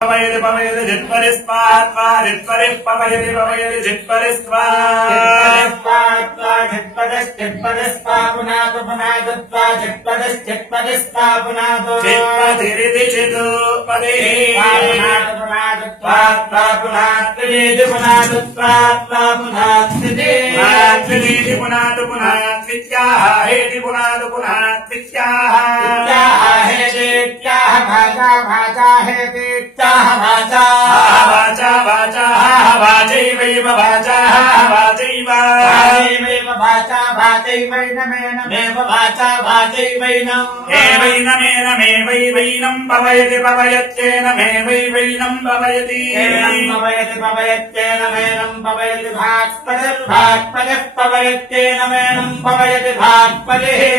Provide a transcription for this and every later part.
పవయది పవయది జిత్పరి స్వాత్మా జిత్పరి పవయది పవయది జిత్పరి చిత్పతిరిది చితు పది పునాత్విది పునాదు పునాత్విత్యాహ హేతి పునాదు भाषा भाषा है देता भाषा वाचा वाचा वाचैवैव वाचा वाचैव వాచా వాచా వాచైవైవ వాచా వాచైవ ఏవైనమేనమేవైవైనం పవయతి పవయత్యేన మేవైవైనం పవయతి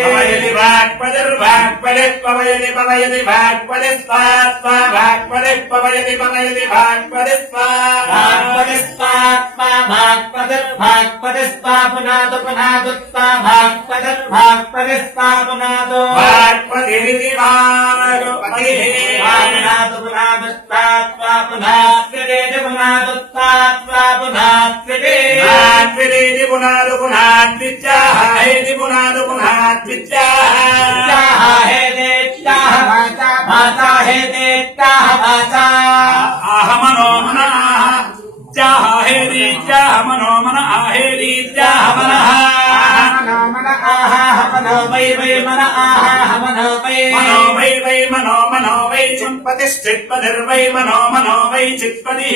పవయతి వాక్పదిర్వాక్పది పవయతి పవయతి వాక్పది స్వాత్మా వాక్పది పవయతి పవయతి వాక్పది స్వాహా వాక్పదిరిది వాక్పది పునాత్విరేది పునాదు పునాత్విత్యాహ హేతి పునాదు పునాత్విత్యాహ ఆహ మనో వై వై మనో మనో వై చిత్పతిశ్చిత్పతిర్వై మనో మనో వై చిత్పతి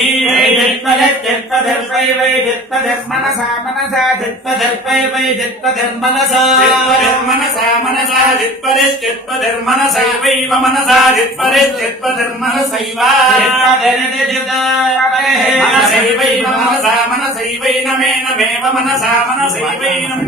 చిత్పతిర్మనసా మనసా చిత్పతిశ్చిత్పతిర్మనసైవైవ మనసా చిత్పతిశ్చిత్పతిర్మనసైవ మనసైవైవ మనసా మనసైవైనమేనమేవ మనసా మనసైవైనం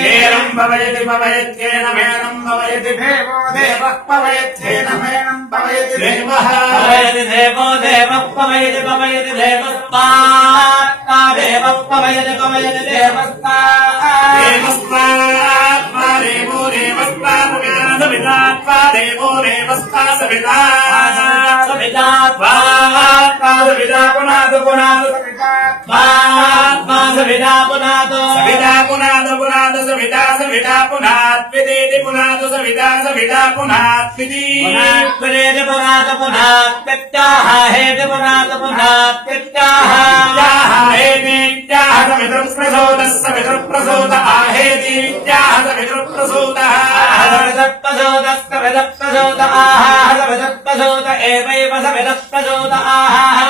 మేనం భవయతి భవయత్యేన మేనం భవయతి దేవో దేవః పవయత్యేన మేనం భవయతి దేవః పవయతి దేవో దేవ పవయతి పవయతి దేవస్తా దేవ పవయతి పవయతి దేవస్తా దేవస్తా సవితాత్మా దేవో దేవస్తా సవితా సవితాత్మా సవితా పునాదు పునాదు సవితా పునాతో సవితా పునాదు పునాదు సవితా సవితా పునాత్విదేతి పునాదు సవితా సవితా పునాత్విది పునాత్పరేతి పునాత పునాత్యాహ హేతి పునాత పునాత్యాహ హేతీత్యాహ సవితృప్రసోదः సవితృప్రసోద ఆహేతీత్యాహ సవితృప్రసోదः సవిదప్రసోద ఆహార సవిదప్రసోద ఏవైవ సవిదప్రసోద ఆహార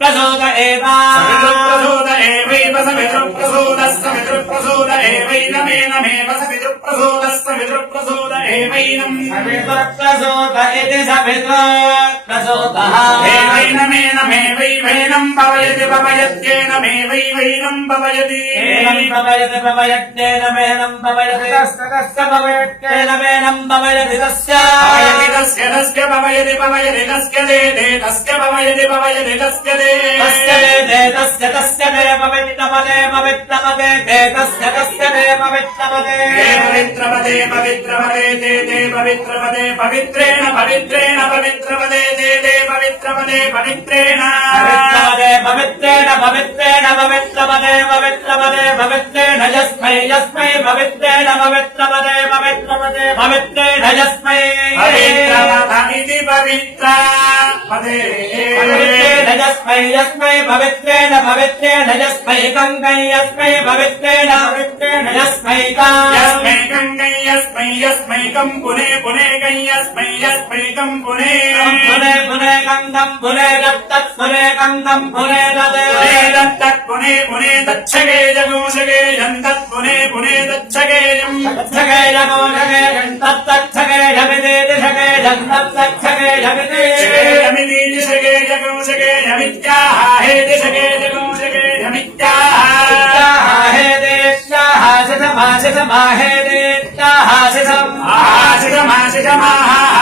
ప్రసోద ఏవా సవితృప్రసోద ఏవైవ సవితృప్రసోదः సవితృప్రసోద ఏవైనమేనమేవ ఏవైనం ఇది సవితృ ప్రసోద ఏవైనమేనమేవైవైనం భవయతి భవయత్యేనమేవైవైనం భవయతి భవయతి భవయత్యేన మేనం భవయతి తస్య భవయత్యేన మేనం భవయతి తస్య భవయతి తస్య తస్య భవయతి భవయతి తస్య దే దే తస్య భవయతి భవయతి తస్య దే తస్య దే తస్య తస్య దే తస్య తస్య దే పవిత్రేణ పవిత్రేణ తే పవిత్రపదే పవిత్రేణ పవిత్రపదే పవిత్రేణ పవిత్రేణ పవిత్రపదే పవిత్రపదే పవిత్రేణ యస్మై యస్మై పవిత్రేణ పవిత్రపదే పవిత్రపదే పవిత్రేణ యస్మై ఇది పవిత్ర యస్మై యస్మై పవిత్రేణ పవిత్రేణ యస్మై గంగై యస్మై పవిత్రేణ పవిత్రేణ యస్మై యస్మై గంగై యస్మై యస్మైకం పునే పునే గై యస్మై యస్మైకం పునే పునే పునే గంగం పునే దత్తత్ పునే గంగం పునే దదే పునే దత్తత్ పునే పునే దచ్చగే జగోషగే యంతత్ పునే పునే దచ్చగేయం ఛగే జగో ఛగే దత్తత్ ఛగే జమిదే ఛగే దత్తత్ ఛగే జమిదే యమిది దిశగే జగోషగే యమిత్యాహ హే దిశగే జగోషగే యమిత్యాహ హే దేశాహ శతమాశత మాహే దేశాహ శతం ఆశిషమాశిషమాహాశిషమేవైవాశిషమాహాశిషమేవా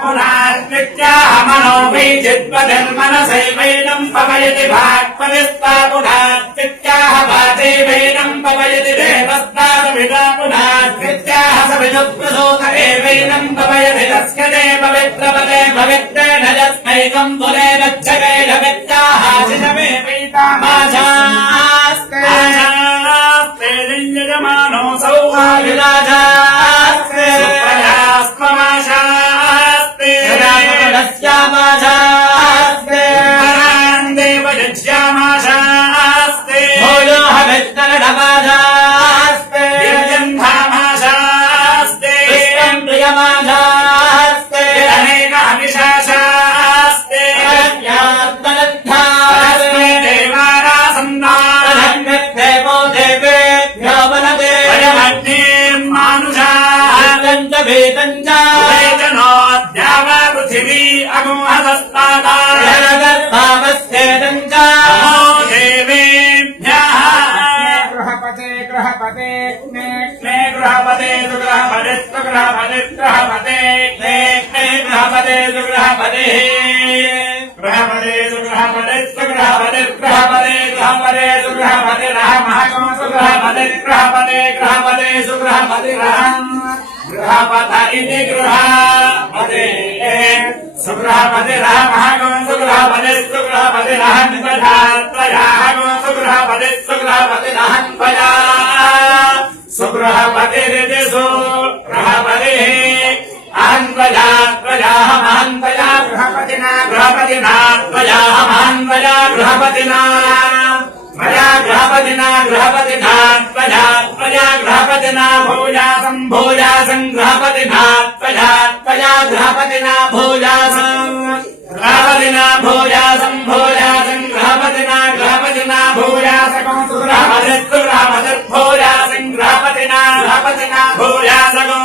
పునర్విద్యాహ మనో వై చిద్వధర్మనసైవైనం పవయతి భాక్పరిస్తా పునర్విద్యాహ వాచైవైనం పవయతి దేవస్తారవిదా పునర్విద్యాహ సవిదుప్రసూత ఏవైనం పవయతి తస్య దేవ పవిత్రపదే పవిత్రేణ సుగృహపదే గృహపదే సుగృహపదే సుగృహపదే గృహపదే గృహపదే సుగృహపదే రహ మహకమ సుగృహపదే గృహపదే గృహపదే సుగృహపదే ఇది గృహపదే సుగృహపదే రహ మహకమ సుగృహపదే సుగృహపదే రహ నిపధాత్రయాహకమ సుగృహపదే సుగృహపదే రహం పయా సుగృహపదే రిది సుగృహపదే గృహపతినా మయా గృహపతినా గృహపతినా త్వయా త్వయా గృహపతినా భూయాసం భూయాసం గృహపతినా త్వయా త్వయా గృహపతినా భూయాసం గృహపతినా భూయాసం భూయాసం గృహపతినా గృహపతినా భూయాసకం సుగృహపతిస్తు గృహపతిర్భూయాసం గృహపతినా గృహపతినా భూయాసకం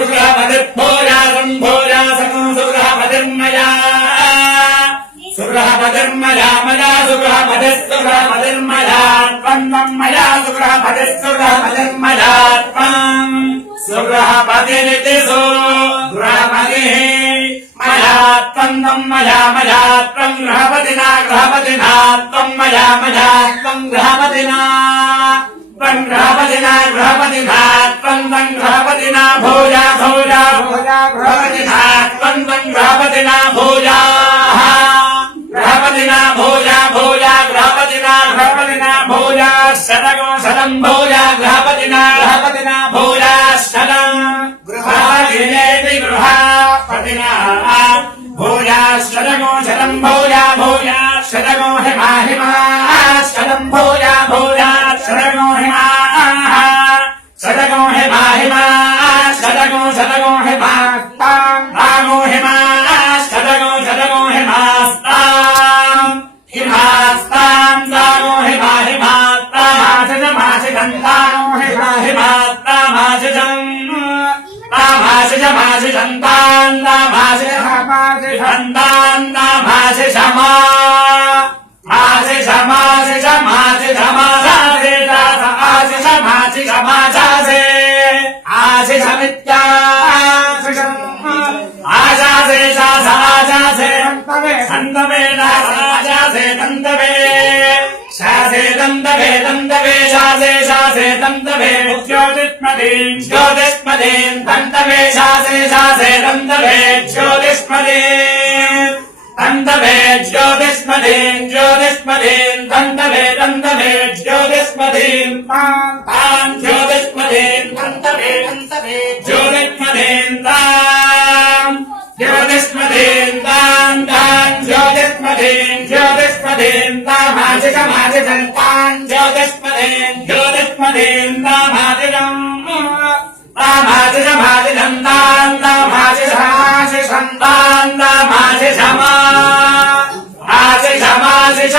మయా సుగృహపతిర్భూయాసం భూయాసకం సుగృహపతిర్మయా సుగ్రహపతిర్మయా మయా సుగ్రహపతిస్తుగ్రహపతిర్మయా త్వం మయా సుగ్రహపతిస్తుగ్రహపతిర్మయా త్వం సుగ్రహపతిరితి సుగ్రహపతి మయా త్వం త్వం మయా మయా త్వం గృహపతినా గృహపతినా త్వం మయా మయా త్వం గృహపతినా త్వం గృహపతినా గృహపతినా త్వం త్వం గృహపతినా భూజా భూజా భూజా గృహపతినా త్వం త్వం గృహపతినా భూజా గృహపతినా భూజా భూజా గృహపతినా గృహపతినా భూజా శతగో శతం భూజా గృహపతినా గృహపతినా భూజా శతం గృహపతినేతి గృహపతినా భూజా శతగో శతం భూజా భూజా తామాశిజమాశిజంతాం తామాశిజంతాం తామాశిషమా ఆశిషమాశిషమాశిషమాశిషమాశిషమాశిషమాశిషే ఆశిషమిత్యాశిషం ఆశాసే శాస ఆశాసే దంతవే ఆశాసే దంతవే శాసే దంతవే దంతవే శాసే శాసే దంతవే జ్యోతిష్మదీం జ్యోతిష్మదీం. దంతవే శాసే శాసే దంతవే జ్యోతిష్మదీం. దంతవే జ్యోతిష్మదీం జ్యోతిష్మదీం. దంతవే దంతవే జ్యోతిష్మదీం. తాం జ్యోతిష్మదీం దంతవే దంతవే జ్యోతిష్మదీం. తాం జ్యోతిష్మదీం తాం తాం జ్యోతిష్మదీం జ్యోతిష్మదీం. తామాశిషమాశిషం తాం జ్యోతిష్మదీం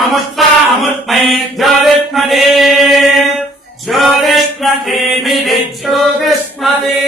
మమస్తా అముత్మై జ్యోతిష్మదే జ్యోతిష్మదే జ్యోతిష్మదే